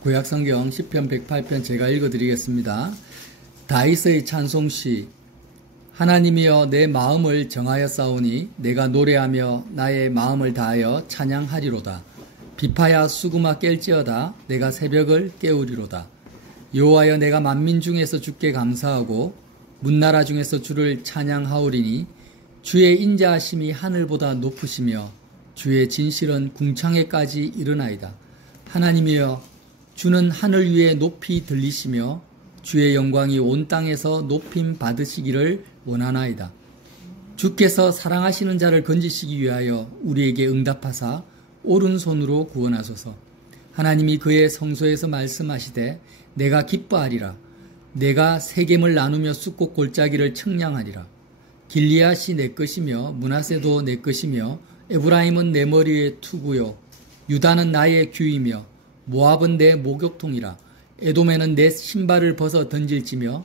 구약성경 시편 108편 제가 읽어드리겠습니다. 다윗의 찬송시. 하나님이여 내 마음을 정하였사오니 내가 노래하며 나의 마음을 다하여 찬양하리로다. 비파야 수구마 깰지어다 내가 새벽을 깨우리로다. 여호와여 내가 만민 중에서 주께 감사하고 문나라 중에서 주를 찬양하오리니 주의 인자하심이 하늘보다 높으시며 주의 진실은 궁창에까지 이르나이다. 하나님이여 주는 하늘 위에 높이 들리시며 주의 영광이 온 땅에서 높임 받으시기를 원하나이다. 주께서 사랑하시는 자를 건지시기 위하여 우리에게 응답하사 오른손으로 구원하소서. 하나님이 그의 성소에서 말씀하시되 내가 기뻐하리라. 내가 세겜을 나누며 숫꽃 골짜기를 청량하리라. 길리앗이 내 것이며 므낫세도 내 것이며 에브라임은 내 머리의 투구요 유다는 나의 규이며 모압은 내 목욕통이라. 에돔에는 내 신발을 벗어 던질지며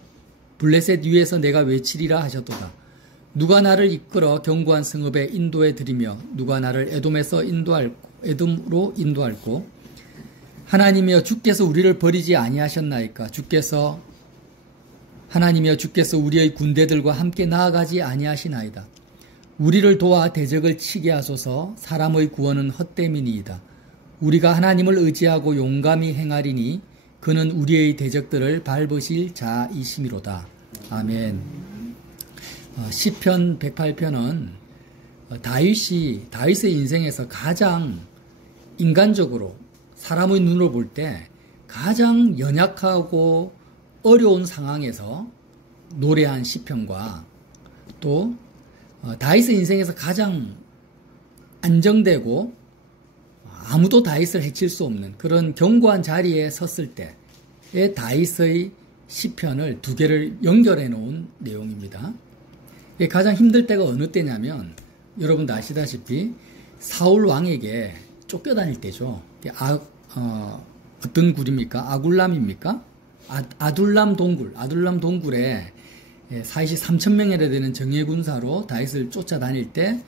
블레셋 위에서 내가 외치리라 하셨도다. 누가 나를 이끌어 견고한 성읍에 인도해 드리며 누가 나를 에돔으로 인도할꼬. 하나님이여 주께서 우리를 버리지 아니하셨나이까. 하나님이여 주께서 우리의 군대들과 함께 나아가지 아니하시나이다. 우리를 도와 대적을 치게 하소서. 사람의 구원은 헛됨이니이다. 우리가 하나님을 의지하고 용감히 행하리니 그는 우리의 대적들을 밟으실 자이심이로다. 아멘. 시편 108편은 다윗의 인생에서 가장 인간적으로 사람의 눈으로 볼 때 가장 연약하고 어려운 상황에서 노래한 시편과 또 다윗의 인생에서 가장 안정되고 아무도 다윗을 해칠 수 없는 그런 견고한 자리에 섰을 때의 다윗의 시편을 두 개를 연결해 놓은 내용입니다. 가장 힘들 때가 어느 때냐면 여러분도 아시다시피 사울 왕에게 쫓겨다닐 때죠. 어떤 굴입니까? 아굴람입니까? 아둘람 동굴에 40, 3,000명이나 되는 정예군사로 다윗을 쫓아다닐 때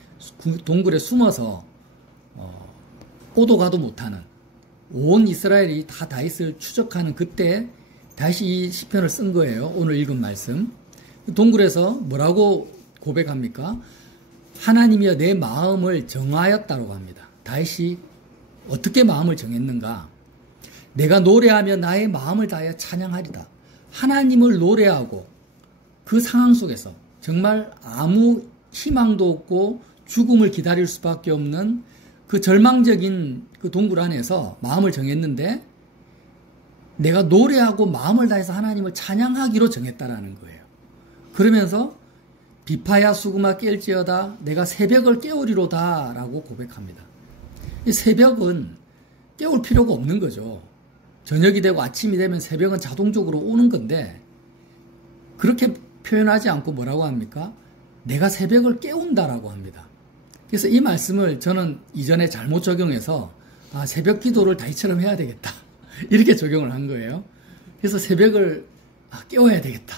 동굴에 숨어서 오도 가도 못하는 온 이스라엘이 다 다윗을 추적하는 그때 다윗이 이 시편을 쓴 거예요. 오늘 읽은 말씀. 동굴에서 뭐라고 고백합니까? 하나님이여 내 마음을 정하였다고 합니다. 다윗이 어떻게 마음을 정했는가? 내가 노래하며 나의 마음을 다하여 찬양하리다. 하나님을 노래하고 그 상황 속에서 정말 아무 희망도 없고 죽음을 기다릴 수밖에 없는 그 절망적인 그 동굴 안에서 마음을 정했는데 내가 노래하고 마음을 다해서 하나님을 찬양하기로 정했다라는 거예요. 그러면서 비파야 수구마 깰지어다 내가 새벽을 깨우리로다 라고 고백합니다. 이 새벽은 깨울 필요가 없는 거죠. 저녁이 되고 아침이 되면 새벽은 자동적으로 오는 건데 그렇게 표현하지 않고 뭐라고 합니까? 내가 새벽을 깨운다라고 합니다. 그래서 이 말씀을 저는 이전에 잘못 적용해서 새벽 기도를 다윗처럼 해야 되겠다. 이렇게 적용을 한 거예요. 그래서 새벽을 깨워야 되겠다.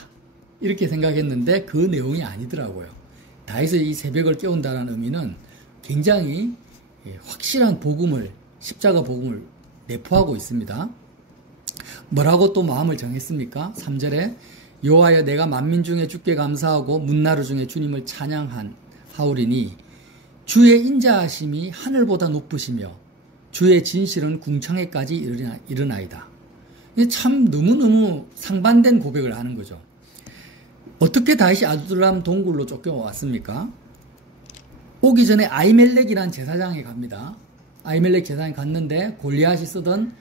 이렇게 생각했는데 그 내용이 아니더라고요. 다윗의 이 새벽을 깨운다는 의미는 굉장히 확실한 복음을, 십자가 복음을 내포하고 있습니다. 뭐라고 또 마음을 정했습니까? 3절에 여호와여 내가 만민 중에 주께 감사하고 문나루 중에 주님을 찬양하오리니 주의 인자하심이 하늘보다 높으시며 주의 진실은 궁창에까지 이르나이다. 참 너무너무 상반된 고백을 하는 거죠. 어떻게 다윗이 아둘람 동굴로 쫓겨왔습니까? 오기 전에 아히멜렉이라는 제사장에 갑니다. 아히멜렉 제사장에 갔는데 골리앗이 쓰던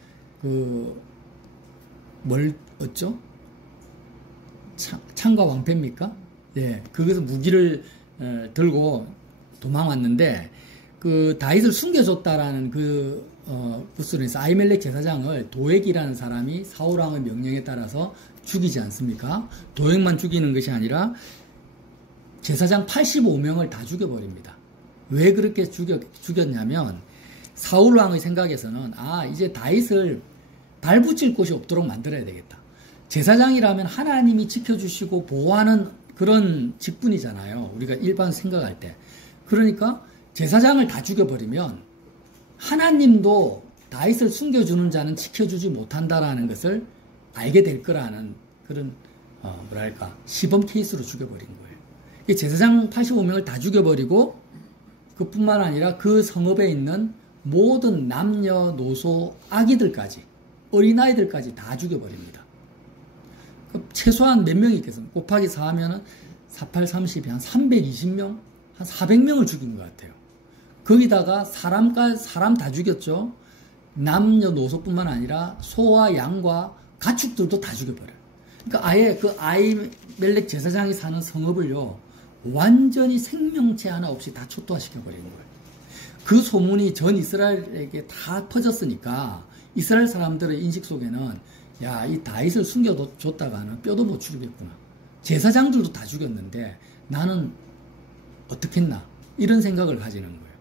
어쩌? 창과 왕패입니까? 네, 거기서 무기를 들고 도망왔는데 그 다윗을 숨겨줬다라는 부스에서 아히멜렉 제사장을 도액이라는 사람이 사울 왕의 명령에 따라서 죽이지 않습니까? 도액만 죽이는 것이 아니라 제사장 85명을 다 죽여버립니다. 왜 그렇게 죽였냐면 사울 왕의 생각에서는 이제 다윗을 발붙일 곳이 없도록 만들어야 되겠다. 제사장이라면 하나님이 지켜주시고 보호하는 그런 직분이잖아요. 우리가 일반 생각할 때. 그러니까 제사장을 다 죽여버리면 하나님도 다윗을 숨겨주는 자는 지켜주지 못한다라는 것을 알게 될 거라는 그런 시범 케이스로 죽여버린 거예요. 제사장 85명을 다 죽여버리고 그뿐만 아니라 그 성읍에 있는 모든 남녀노소 아기들까지 어린아이들까지 다 죽여버립니다. 최소한 몇 명이 있겠습니까? 곱하기 4하면은 48, 30이 한 320명, 한 400명을 죽인 것 같아요. 거기다가 사람 다 죽였죠. 남녀노소뿐만 아니라 소와 양과 가축들도 다 죽여버려요. 그러니까 아예 그 아히멜렉 제사장이 사는 성읍을요, 완전히 생명체 하나 없이 다 초토화시켜버리는 거예요. 그 소문이 전 이스라엘에게 다 퍼졌으니까 이스라엘 사람들의 인식 속에는 야, 이 다윗을 숨겨줬다가는 뼈도 못 추리겠구나. 제사장들도 다 죽였는데 나는 어떻겠나, 이런 생각을 가지는 거예요.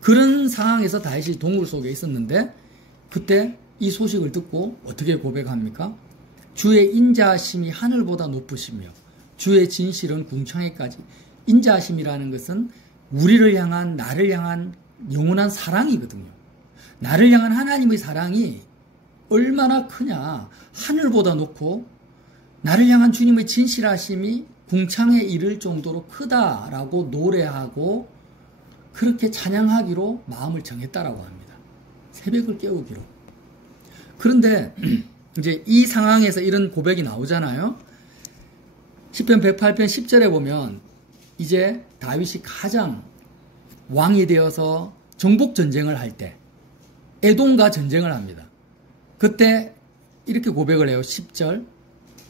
그런 상황에서 다윗이 동굴 속에 있었는데 그때 이 소식을 듣고 어떻게 고백합니까? 주의 인자하심이 하늘보다 높으시며 주의 진실은 궁창에까지. 인자하심이라는 것은 우리를 향한, 나를 향한 영원한 사랑이거든요. 나를 향한 하나님의 사랑이 얼마나 크냐, 하늘보다 높고 나를 향한 주님의 진실하심이 궁창에 이를 정도로 크다라고 노래하고 그렇게 찬양하기로 마음을 정했다라고 합니다. 새벽을 깨우기로. 그런데 이제 이 상황에서 이런 고백이 나오잖아요. 시편 108편 10절에 보면 이제 다윗이 가장 왕이 되어서 정복 전쟁을 할 때 에돔과 전쟁을 합니다. 그때 이렇게 고백을 해요. 10절.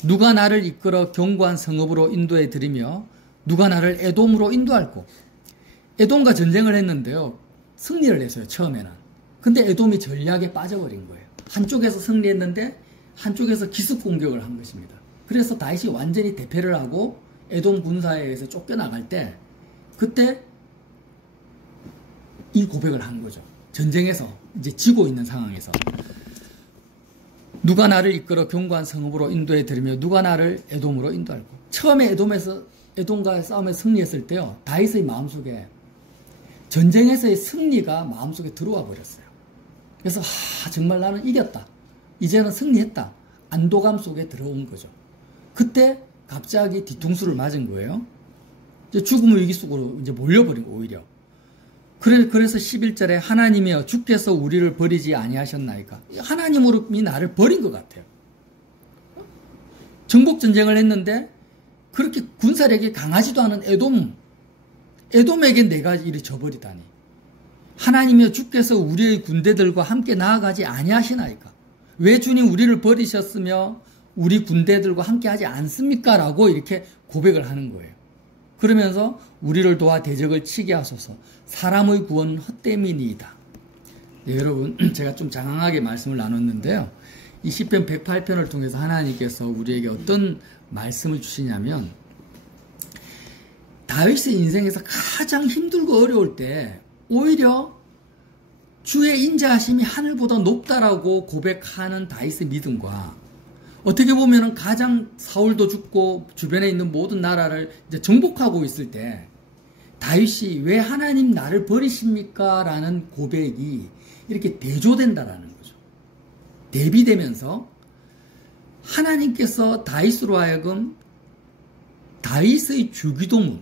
누가 나를 이끌어 견고한 성읍으로 인도해 드리며 누가 나를 에돔으로 인도할꼬. 에돔과 전쟁을 했는데요, 승리를 했어요, 처음에는. 근데 에돔이 전략에 빠져버린 거예요. 한쪽에서 승리했는데 한쪽에서 기습 공격을 한 것입니다. 그래서 다윗이 완전히 대패를 하고 에돔 군사에 의해서 쫓겨나갈 때 그때 이 고백을 한 거죠. 전쟁에서 이제 지고 있는 상황에서 누가 나를 이끌어 견고한 성읍으로 인도해 드리며 누가 나를 에돔으로 인도할꼬. 처음에 에돔과의 싸움에 승리했을 때요, 다윗의 마음속에 전쟁에서의 승리가 마음속에 들어와 버렸어요. 그래서 정말 나는 이겼다, 이제는 승리했다, 안도감 속에 들어온 거죠. 그때 갑자기 뒤통수를 맞은 거예요. 이제 죽음의 위기 속으로 이제 몰려버린 거예요, 오히려. 그래서 11절에 하나님이여 주께서 우리를 버리지 아니하셨나이까. 하나님이 나를 버린 것 같아요. 정복전쟁을 했는데 그렇게 군사력이 강하지도 않은 에돔에게 내가 이리 져버리다니. 하나님이여 주께서 우리의 군대들과 함께 나아가지 아니하시나이까. 왜 주님 우리를 버리셨으며 우리 군대들과 함께 하지 않습니까? 라고 이렇게 고백을 하는 거예요. 그러면서 우리를 도와 대적을 치게 하소서. 사람의 구원은 헛됨이니이다. 네, 여러분, 제가 좀 장황하게 말씀을 나눴는데요. 이 시편 108편을 통해서 하나님께서 우리에게 어떤 말씀을 주시냐면, 다윗의 인생에서 가장 힘들고 어려울 때 오히려 주의 인자하심이 하늘보다 높다라고 고백하는 다윗의 믿음과, 어떻게 보면은 가장 사울도 죽고 주변에 있는 모든 나라를 이제 정복하고 있을 때 다윗이 왜 하나님 나를 버리십니까? 라는 고백이 이렇게 대조된다라는 거죠. 대비되면서 하나님께서 다윗으로 하여금 다윗의 주기도문,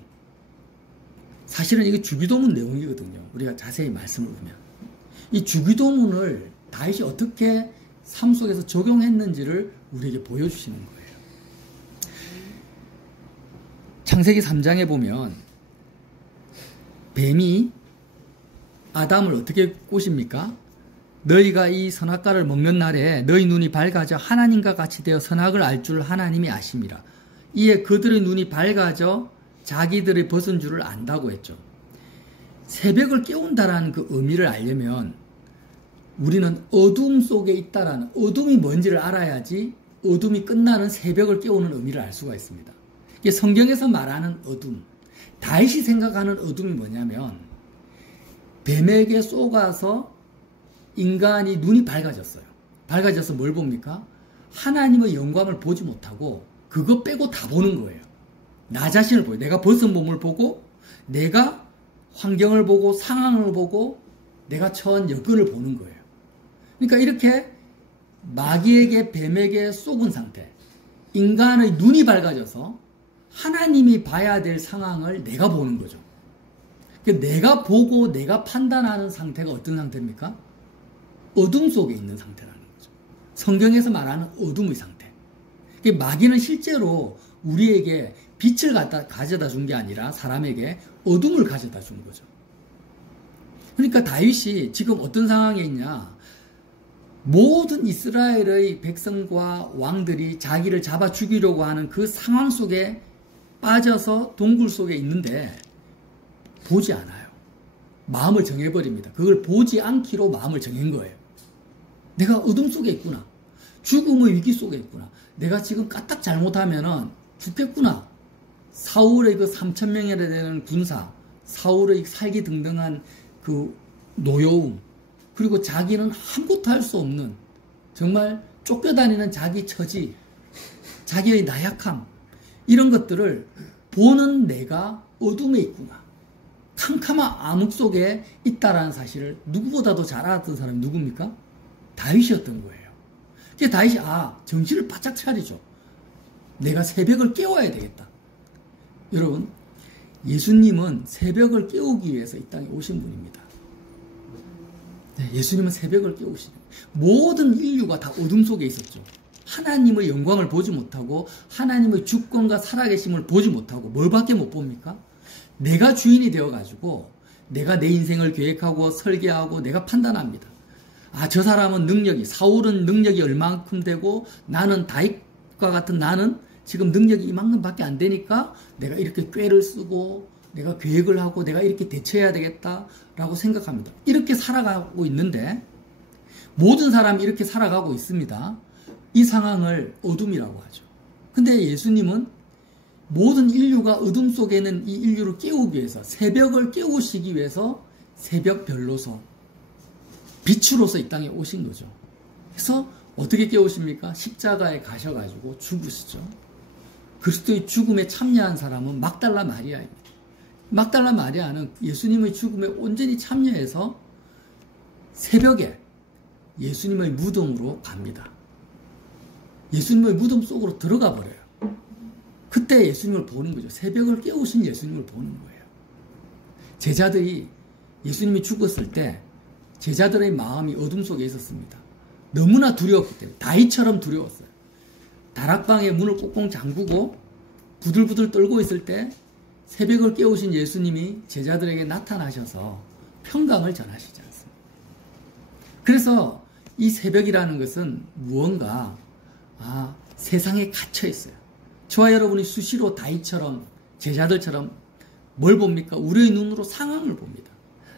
사실은 이게 주기도문 내용이거든요. 우리가 자세히 말씀을 보면 이 주기도문을 다윗이 어떻게 삶 속에서 적용했는지를 우리에게 보여주시는 거예요. 창세기 3장에 보면 뱀이 아담을 어떻게 꼬십니까? 너희가 이 선악과를 먹는 날에 너희 눈이 밝아져 하나님과 같이 되어 선악을 알 줄 하나님이 아심이라. 이에 그들의 눈이 밝아져 자기들의 벗은 줄을 안다고 했죠. 새벽을 깨운다라는 그 의미를 알려면 우리는 어둠 속에 있다라는, 어둠이 뭔지를 알아야지 어둠이 끝나는 새벽을 깨우는 의미를 알 수가 있습니다. 이게 성경에서 말하는 어둠, 다윗이 생각하는 어둠이 뭐냐면 뱀에게 쏘가서 인간이 눈이 밝아졌어요. 밝아져서 뭘 봅니까? 하나님의 영광을 보지 못하고 그거 빼고 다 보는 거예요. 나 자신을 보여. 내가 벗은 몸을 보고, 내가 환경을 보고, 상황을 보고, 내가 처한 여건을 보는 거예요. 그러니까 이렇게 마귀에게 뱀에게 쏘은 상태, 인간의 눈이 밝아져서 하나님이 봐야 될 상황을 내가 보는 거죠. 내가 보고 내가 판단하는 상태가 어떤 상태입니까? 어둠 속에 있는 상태라는 거죠. 성경에서 말하는 어둠의 상태. 마귀는 실제로 우리에게 빛을 가져다 준 게 아니라 사람에게 어둠을 가져다 준 거죠. 그러니까 다윗이 지금 어떤 상황에 있냐? 모든 이스라엘의 백성과 왕들이 자기를 잡아 죽이려고 하는 그 상황 속에 빠져서 동굴 속에 있는데 보지 않아요. 마음을 정해버립니다. 그걸 보지 않기로 마음을 정한 거예요. 내가 어둠 속에 있구나. 죽음의 위기 속에 있구나. 내가 지금 까딱 잘못하면은 죽겠구나. 사울의 그 3,000명이나 되는 군사, 사울의 살기 등등한 그 노여움, 그리고 자기는 아무것도 할 수 없는 정말 쫓겨다니는 자기 처지, 자기의 나약함, 이런 것들을 보는 내가 어둠에 있구나. 캄캄한 암흑 속에 있다라는 사실을 누구보다도 잘 알았던 사람이 누굽니까? 다윗이었던 거예요. 그래서 다윗이 정신을 바짝 차리죠. 내가 새벽을 깨워야 되겠다. 여러분, 예수님은 새벽을 깨우기 위해서 이 땅에 오신 분입니다. 네, 예수님은 새벽을 깨우시는 모든 인류가 다 어둠 속에 있었죠. 하나님의 영광을 보지 못하고 하나님의 주권과 살아계심을 보지 못하고 뭘밖에 못 봅니까? 내가 주인이 되어가지고 내가 내 인생을 계획하고 설계하고 내가 판단합니다. 저 사람은 능력이, 사울은 능력이 얼만큼 되고 나는 다윗과 같은 나는 지금 능력이 이만큼밖에 안 되니까 내가 이렇게 꾀를 쓰고 내가 계획을 하고 내가 이렇게 대처해야 되겠다라고 생각합니다. 이렇게 살아가고 있는데 모든 사람이 이렇게 살아가고 있습니다. 이 상황을 어둠이라고 하죠. 근데 예수님은 모든 인류가 어둠 속에 있는 이 인류를 깨우기 위해서, 새벽을 깨우시기 위해서 새벽 별로서, 빛으로서 이 땅에 오신 거죠. 그래서 어떻게 깨우십니까? 십자가에 가셔가지고 죽으시죠. 그리스도의 죽음에 참여한 사람은 막달라 마리아입니다. 막달라 마리아는 예수님의 죽음에 온전히 참여해서 새벽에 예수님의 무덤으로 갑니다. 예수님의 무덤 속으로 들어가 버려요. 그때 예수님을 보는 거죠. 새벽을 깨우신 예수님을 보는 거예요. 제자들이 예수님이 죽었을 때 제자들의 마음이 어둠 속에 있었습니다. 너무나 두려웠기 때문에, 다윗처럼 두려웠어요. 다락방에 문을 꽁꽁 잠그고 부들부들 떨고 있을 때 새벽을 깨우신 예수님이 제자들에게 나타나셔서 평강을 전하시지 않습니다. 그래서 이 새벽이라는 것은 무언가 세상에 갇혀 있어요. 저와 여러분이 수시로 다윗처럼 제자들처럼 뭘 봅니까? 우리의 눈으로 상황을 봅니다.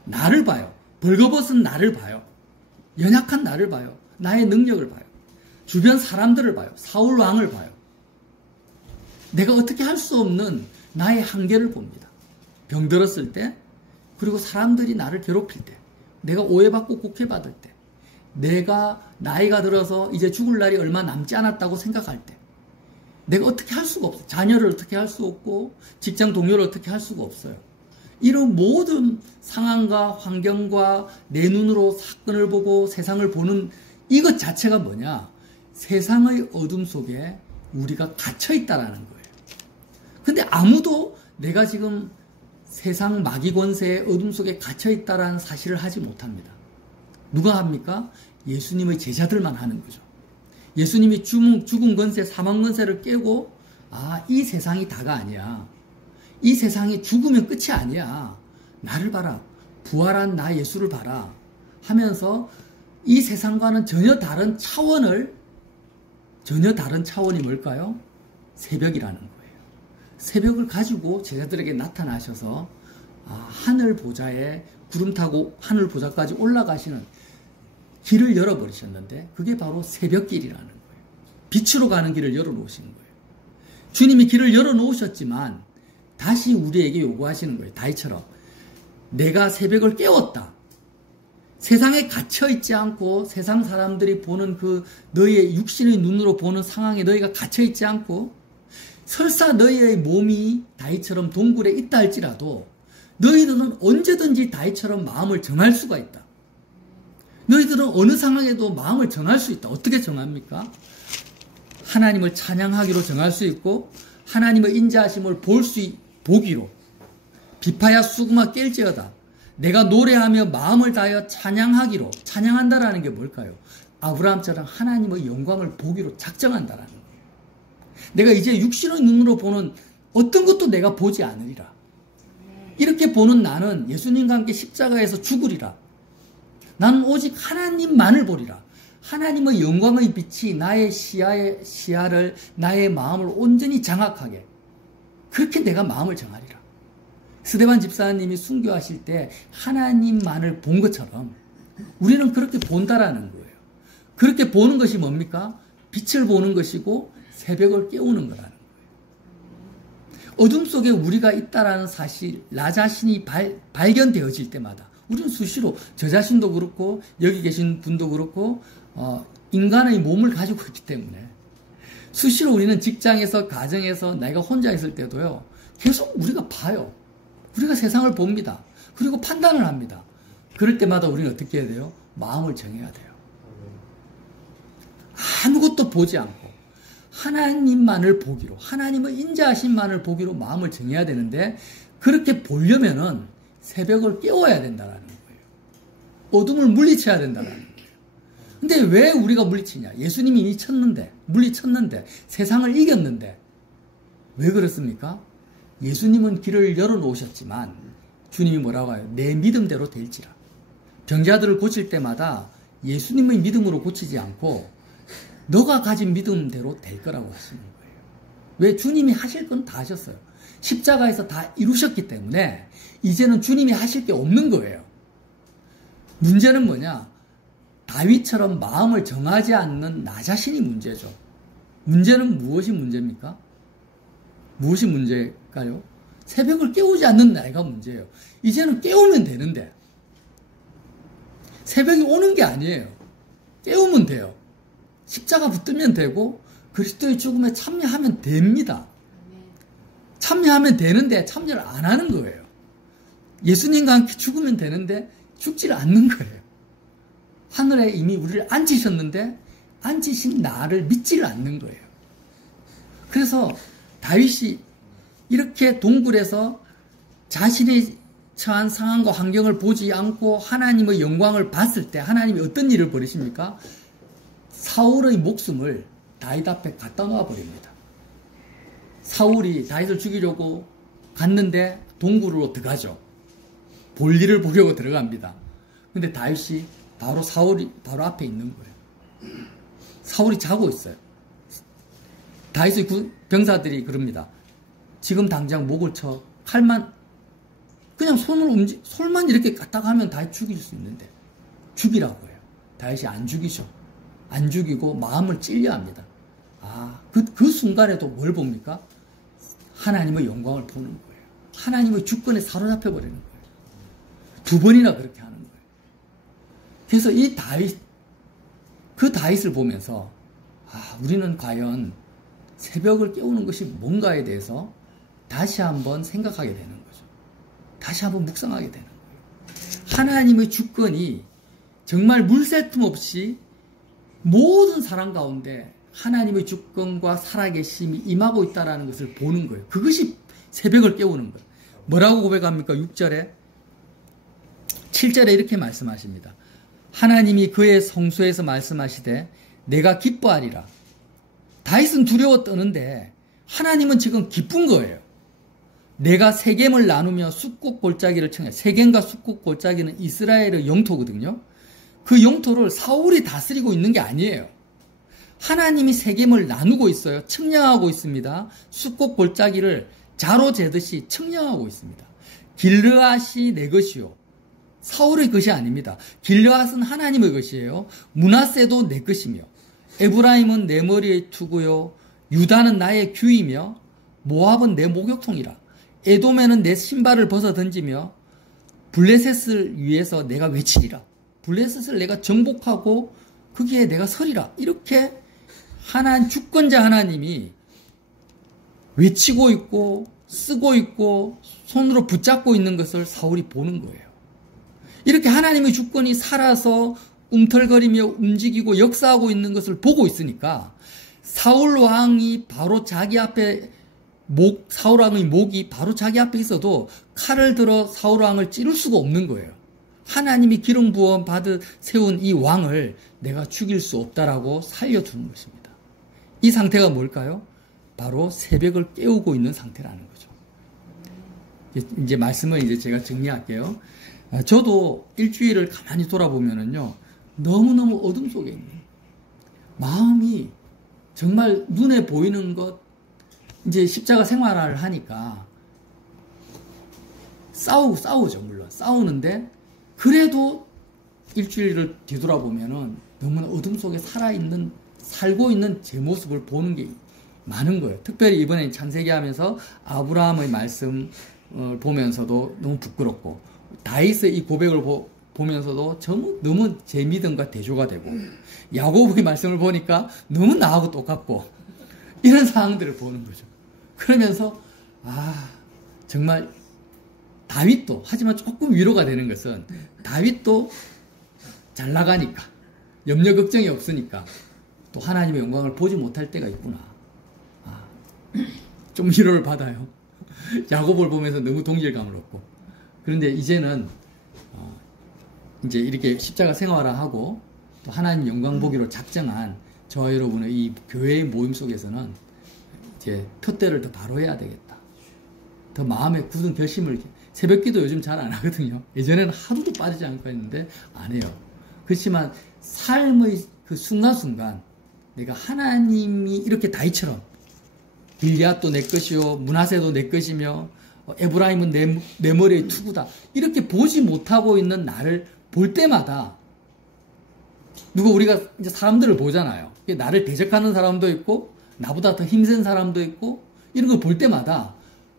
나를 봐요. 벌거벗은 나를 봐요. 연약한 나를 봐요. 나의 능력을 봐요. 주변 사람들을 봐요. 사울 왕을 봐요. 내가 어떻게 할 수 없는 나의 한계를 봅니다. 병들었을 때, 그리고 사람들이 나를 괴롭힐 때, 내가 오해받고 곡해받을 때, 내가 나이가 들어서 이제 죽을 날이 얼마 남지 않았다고 생각할 때, 내가 어떻게 할 수가 없어요. 자녀를 어떻게 할 수 없고 직장 동료를 어떻게 할 수가 없어요. 이런 모든 상황과 환경과 내 눈으로 사건을 보고 세상을 보는 이것 자체가 뭐냐? 세상의 어둠 속에 우리가 갇혀있다라는 거예요. 근데 아무도 내가 지금 세상 마귀 권세의 어둠 속에 갇혀있다라는 사실을 하지 못합니다. 누가 합니까? 예수님의 제자들만 하는 거죠. 예수님이 죽은 권세, 사망 권세를 깨고 이 세상이 다가 아니야. 이 세상이 죽으면 끝이 아니야. 나를 봐라. 부활한 나 예수를 봐라. 하면서 이 세상과는 전혀 다른 차원이 뭘까요? 새벽이라는 거예요. 새벽을 가지고 제자들에게 나타나셔서 하늘 보좌에 구름 타고 하늘 보좌까지 올라가시는 길을 열어버리셨는데 그게 바로 새벽길이라는 거예요. 빛으로 가는 길을 열어놓으신 거예요. 주님이 길을 열어놓으셨지만 다시 우리에게 요구하시는 거예요. 다윗처럼 내가 새벽을 깨웠다. 세상에 갇혀있지 않고 세상 사람들이 보는 그 너희의 육신의 눈으로 보는 상황에 너희가 갇혀있지 않고 설사 너희의 몸이 다윗처럼 동굴에 있다 할지라도 너희들은 언제든지 다윗처럼 마음을 정할 수가 있다. 너희들은 어느 상황에도 마음을 정할 수 있다. 어떻게 정합니까? 하나님을 찬양하기로 정할 수 있고 하나님의 인자하심을 보기로 비파야 수구마 깰지어다. 내가 노래하며 마음을 다하여 찬양하기로. 찬양한다라는 게 뭘까요? 아브라함처럼 하나님의 영광을 보기로 작정한다라는 거예요. 내가 이제 육신의 눈으로 보는 어떤 것도 내가 보지 않으리라. 이렇게 보는 나는 예수님과 함께 십자가에서 죽으리라. 나는 오직 하나님만을 보리라. 하나님의 영광의 빛이 나의 시야를, 나의 마음을 온전히 장악하게. 그렇게 내가 마음을 정하리라. 스데반 집사님이 순교하실 때 하나님만을 본 것처럼 우리는 그렇게 본다라는 거예요. 그렇게 보는 것이 뭡니까? 빛을 보는 것이고 새벽을 깨우는 거라는 거예요. 어둠 속에 우리가 있다라는 사실, 나 자신이 발견되어질 때마다 우리는 수시로 저 자신도 그렇고 여기 계신 분도 그렇고 인간의 몸을 가지고 있기 때문에 수시로 우리는 직장에서 가정에서 내가 혼자 있을 때도요. 계속 우리가 봐요. 우리가 세상을 봅니다. 그리고 판단을 합니다. 그럴 때마다 우리는 어떻게 해야 돼요? 마음을 정해야 돼요. 아무것도 보지 않고 하나님만을 보기로, 하나님의 인자하심만을 보기로 마음을 정해야 되는데 그렇게 보려면은 새벽을 깨워야 된다는 거예요. 어둠을 물리쳐야 된다는 거예요. 근데 왜 우리가 물리치냐? 예수님이 이미 물리쳤는데, 세상을 이겼는데 왜 그렇습니까? 예수님은 길을 열어놓으셨지만 주님이 뭐라고 해요? 내 믿음대로 될지라. 병자들을 고칠 때마다 예수님의 믿음으로 고치지 않고 너가 가진 믿음대로 될 거라고 하시는 거예요. 왜? 주님이 하실 건 다 하셨어요. 십자가에서 다 이루셨기 때문에 이제는 주님이 하실 게 없는 거예요. 문제는 뭐냐? 다윗처럼 마음을 정하지 않는 나 자신이 문제죠. 문제는 무엇이 문제입니까? 무엇이 문제일까요? 새벽을 깨우지 않는 나이가 문제예요. 이제는 깨우면 되는데 새벽이 오는 게 아니에요. 깨우면 돼요. 십자가 붙들면 되고 그리스도의 죽음에 참여하면 됩니다. 참여하면 되는데 참여를 안 하는 거예요. 예수님과 함께 죽으면 되는데 죽지를 않는 거예요. 하늘에 이미 우리를 앉히셨는데 앉히신 나를 믿지를 않는 거예요. 그래서 다윗이 이렇게 동굴에서 자신의 처한 상황과 환경을 보지 않고 하나님의 영광을 봤을 때 하나님이 어떤 일을 벌이십니까? 사울의 목숨을 다윗 앞에 갖다 놓아 버립니다. 사울이 다윗을 죽이려고 갔는데 동굴로 들어가죠. 볼일을 보려고 들어갑니다. 근데 다윗이 사울이 바로 앞에 있는 거예요. 사울이 자고 있어요. 다윗의 병사들이 그럽니다. 지금 당장 목을 쳐 칼만 그냥 손만 이렇게 갖다가 하면 다윗 죽일 수 있는데 죽이라고 해요. 다윗이 안 죽이죠. 안 죽이고 마음을 찔려 합니다. 그 순간에도 뭘 봅니까? 하나님의 영광을 보는 거예요. 하나님의 주권에 사로잡혀 버리는 거예요. 두 번이나 그렇게 하는 거예요. 그래서 그 다윗을 보면서 우리는 과연 새벽을 깨우는 것이 뭔가에 대해서 다시 한번 생각하게 되는 거죠. 다시 한번 묵상하게 되는 거예요. 하나님의 주권이 정말 물새 틈 없이 모든 사람 가운데 하나님의 주권과 살아계심이 임하고 있다는 것을 보는 거예요. 그것이 새벽을 깨우는 거예요. 뭐라고 고백합니까? 6절에 7절에 이렇게 말씀하십니다. 하나님이 그의 성소에서 말씀하시되 내가 기뻐하리라. 다윗은 두려워 떠는데 하나님은 지금 기쁜 거예요. 내가 세겜을 나누며 숫곡 골짜기를 청해. 세겜과 숫곡 골짜기는 이스라엘의 영토거든요. 그 영토를 사울이 다스리고 있는 게 아니에요. 하나님이 세겜을 나누고 있어요. 측량하고 있습니다. 숫곡 골짜기를 자로 재듯이 측량하고 있습니다. 길르앗이 내 것이요. 사울의 것이 아닙니다. 길르앗은 하나님의 것이에요. 므낫세도 내 것이며 에브라임은 내 머리의 투구요. 유다는 나의 규이며 모압은 내 목욕통이라. 에돔에는 내 신발을 벗어 던지며 블레셋을 위해서 내가 외치리라. 블레셋을 내가 정복하고 거기에 내가 서리라. 이렇게 주권자 하나님이 외치고 있고 쓰고 있고 손으로 붙잡고 있는 것을 사울이 보는 거예요. 이렇게 하나님의 주권이 살아서 움틀거리며 움직이고 역사하고 있는 것을 보고 있으니까 사울 왕이 바로 자기 앞에 사울 왕의 목이 바로 자기 앞에 있어도 칼을 들어 사울 왕을 찌를 수가 없는 거예요. 하나님이 기름 부어 받아 세운 이 왕을 내가 죽일 수 없다라고 살려두는 것입니다. 이 상태가 뭘까요? 바로 새벽을 깨우고 있는 상태라는 거죠. 이제 말씀을 이제 제가 정리할게요. 저도 일주일을 가만히 돌아보면은요, 너무너무 어둠 속에 있는 마음이 정말 눈에 보이는 것, 이제 십자가 생활을 하니까 싸우죠, 물론. 싸우는데, 그래도 일주일을 뒤돌아보면은 너무나 어둠 속에 살고 있는 제 모습을 보는 게 많은 거예요. 특별히 이번에 창세기 하면서 아브라함의 말씀을 보면서도 너무 부끄럽고, 다윗의 이 고백을 보면서도 너무 제 믿음과 대조가 되고, 야고보의 말씀을 보니까 너무 나하고 똑같고, 이런 상황들을 보는 거죠. 그러면서 정말 다윗도, 하지만 조금 위로가 되는 것은 다윗도 잘 나가니까, 염려 걱정이 없으니까 또 하나님의 영광을 보지 못할 때가 있구나. 좀 위로를 받아요. 야고보를 보면서 너무 동질감을 얻고. 그런데 이제는 이제 이렇게 십자가 생활화하고 또 하나님 영광 보기로 작정한 저와 여러분의 이 교회의 모임 속에서는 이제 표대를 더 바로 해야 되겠다. 더 마음에 굳은 결심을, 새벽기도 요즘 잘 안 하거든요. 예전에는 하루도 빠지지 않고 했는데 안 해요. 그렇지만 삶의 그 순간순간 내가 하나님이 이렇게 다윗처럼 빌리앗도 내 것이요 므낫세도 내 것이며 에브라임은 내 머리의 투구다, 이렇게 보지 못하고 있는 나를 볼 때마다 우리가 이제 사람들을 보잖아요. 나를 대적하는 사람도 있고 나보다 더 힘센 사람도 있고, 이런 걸 볼 때마다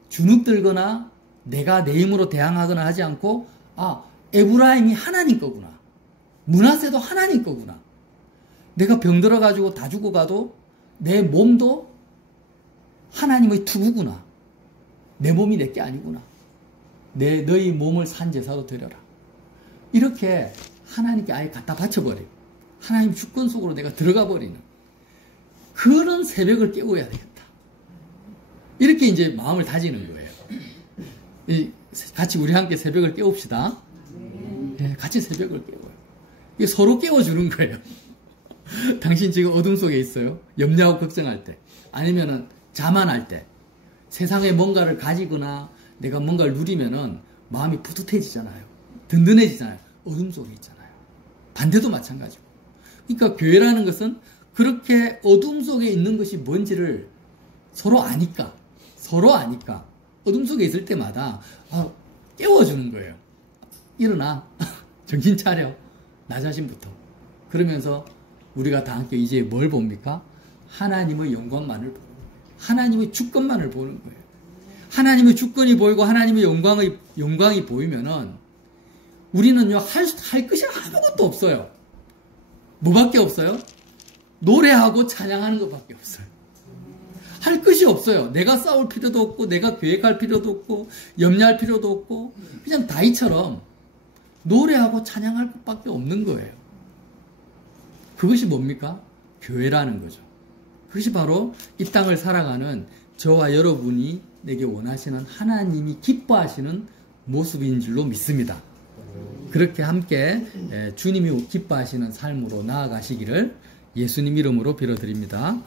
주눅들거나 내가 내 힘으로 대항하거나 하지 않고, 에브라임이 하나님 거구나, 므낫세도 하나님 거구나, 내가 병들어가지고 다 죽어가도 내 몸도 하나님의 투구구나, 내 몸이 내게 아니구나, 너희 몸을 산 제사로 드려라, 이렇게 하나님께 아예 갖다 바쳐버리고 하나님 주권 속으로 내가 들어가 버리는 그런 새벽을 깨워야 되겠다, 이렇게 이제 마음을 다지는 거예요. 같이 우리 함께 새벽을 깨웁시다. 네, 같이 새벽을 깨워요. 이게 서로 깨워주는 거예요. 당신 지금 어둠 속에 있어요. 염려하고 걱정할 때, 아니면은 자만할 때, 세상에 뭔가를 가지거나 내가 뭔가를 누리면은 마음이 뿌듯해지잖아요. 든든해지잖아요. 어둠 속에 있잖아요. 반대도 마찬가지고. 그러니까 교회라는 것은 그렇게 어둠 속에 있는 것이 뭔지를 서로 아니까 어둠 속에 있을 때마다 깨워주는 거예요. 일어나. 정신 차려. 나 자신부터. 그러면서 우리가 다 함께 이제 뭘 봅니까? 하나님의 영광만을 보고 하나님의 주권만을 보는 거예요. 하나님의 주권이 보이고 하나님의 영광이 보이면은 우리는요, 할 것이 아무것도 없어요. 뭐밖에 없어요? 노래하고 찬양하는 것밖에 없어요. 할 것이 없어요. 내가 싸울 필요도 없고, 내가 계획할 필요도 없고, 염려할 필요도 없고, 그냥 다윗처럼 노래하고 찬양할 것밖에 없는 거예요. 그것이 뭡니까? 교회라는 거죠. 그것이 바로 이 땅을 살아가는 저와 여러분이 내게 원하시는, 하나님이 기뻐하시는 모습인 줄로 믿습니다. 그렇게 함께 주님이 기뻐하시는 삶으로 나아가시기를 예수님 이름으로 빌어드립니다.